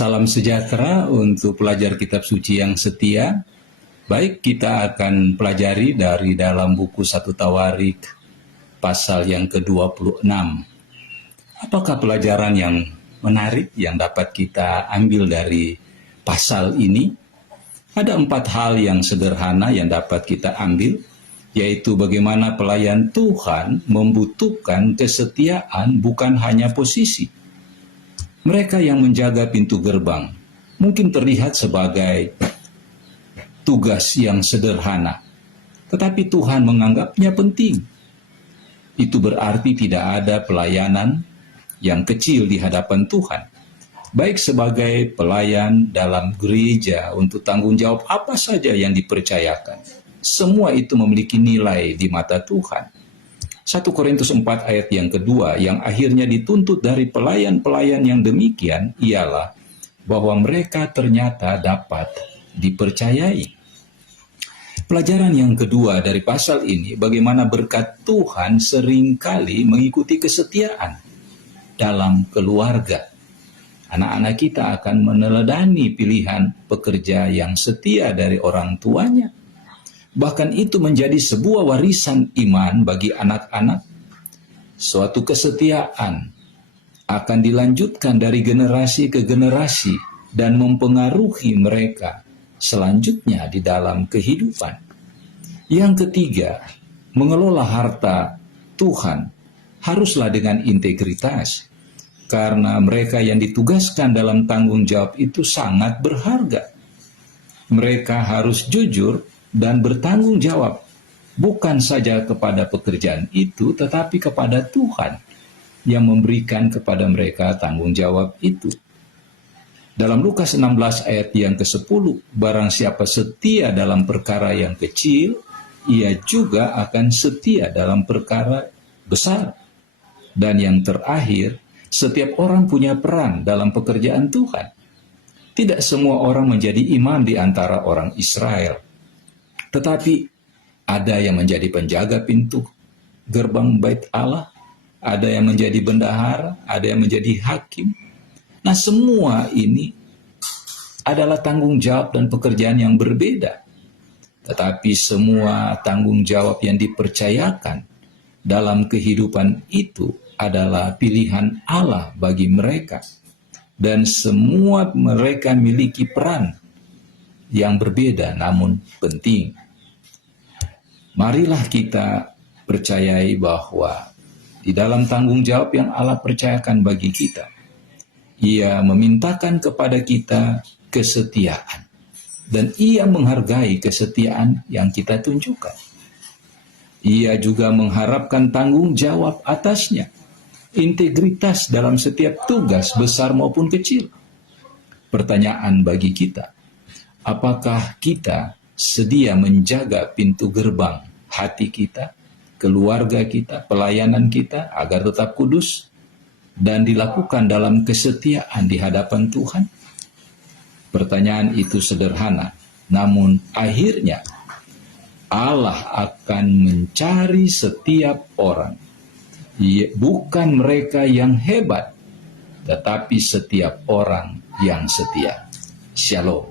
Salam sejahtera untuk pelajar kitab suci yang setia. Baik, kita akan pelajari dari dalam buku 1 Tawarik pasal yang ke-26. Apakah pelajaran yang menarik yang dapat kita ambil dari pasal ini? Ada 4 hal yang sederhana yang dapat kita ambil, yaitu bagaimana pelayan Tuhan membutuhkan kesetiaan bukan hanya posisi. Mereka yang menjaga pintu gerbang mungkin terlihat sebagai tugas yang sederhana, tetapi Tuhan menganggapnya penting. Itu berarti tidak ada pelayanan yang kecil di hadapan Tuhan. Baik sebagai pelayan dalam gereja untuk tanggung jawab apa saja yang dipercayakan. Semua itu memiliki nilai di mata Tuhan. 1 Korintus 4 ayat yang kedua yang akhirnya dituntut dari pelayan-pelayan yang demikian ialah bahwa mereka ternyata dapat dipercayai. Pelajaran yang kedua dari pasal ini, bagaimana berkat Tuhan seringkali mengikuti kesetiaan dalam keluarga. Anak-anak kita akan meneladani pilihan pekerja yang setia dari orang tuanya. Bahkan itu menjadi sebuah warisan iman bagi anak-anak. Suatu kesetiaan akan dilanjutkan dari generasi ke generasi dan mempengaruhi mereka selanjutnya di dalam kehidupan. Yang ketiga, mengelola harta Tuhan haruslah dengan integritas, karena mereka yang ditugaskan dalam tanggung jawab itu sangat berharga. Mereka harus jujur dan bertanggung jawab, bukan saja kepada pekerjaan itu, tetapi kepada Tuhan yang memberikan kepada mereka tanggung jawab itu. Dalam Lukas 16 ayat yang ke-10, barang siapa setia dalam perkara yang kecil, ia juga akan setia dalam perkara besar. Dan yang terakhir, setiap orang punya peran dalam pekerjaan Tuhan. Tidak semua orang menjadi imam di antara orang Israel. Tetapi ada yang menjadi penjaga pintu gerbang bait Allah, ada yang menjadi bendahara, ada yang menjadi hakim. Nah, semua ini adalah tanggung jawab dan pekerjaan yang berbeda. Tetapi semua tanggung jawab yang dipercayakan dalam kehidupan itu adalah pilihan Allah bagi mereka. Dan semua mereka memiliki peran yang berbeda namun penting. Marilah kita percayai bahwa di dalam tanggung jawab yang Allah percayakan bagi kita, Ia memintakan kepada kita kesetiaan. Dan Ia menghargai kesetiaan yang kita tunjukkan. Ia juga mengharapkan tanggung jawab atasnya. Integritas dalam setiap tugas besar maupun kecil. Pertanyaan bagi kita, apakah kita sedia menjaga pintu gerbang hati kita, keluarga kita, pelayanan kita agar tetap kudus dan dilakukan dalam kesetiaan di hadapan Tuhan? Pertanyaan itu sederhana, namun akhirnya Allah akan mencari setiap orang, bukan mereka yang hebat, tetapi setiap orang yang setia. Shalom.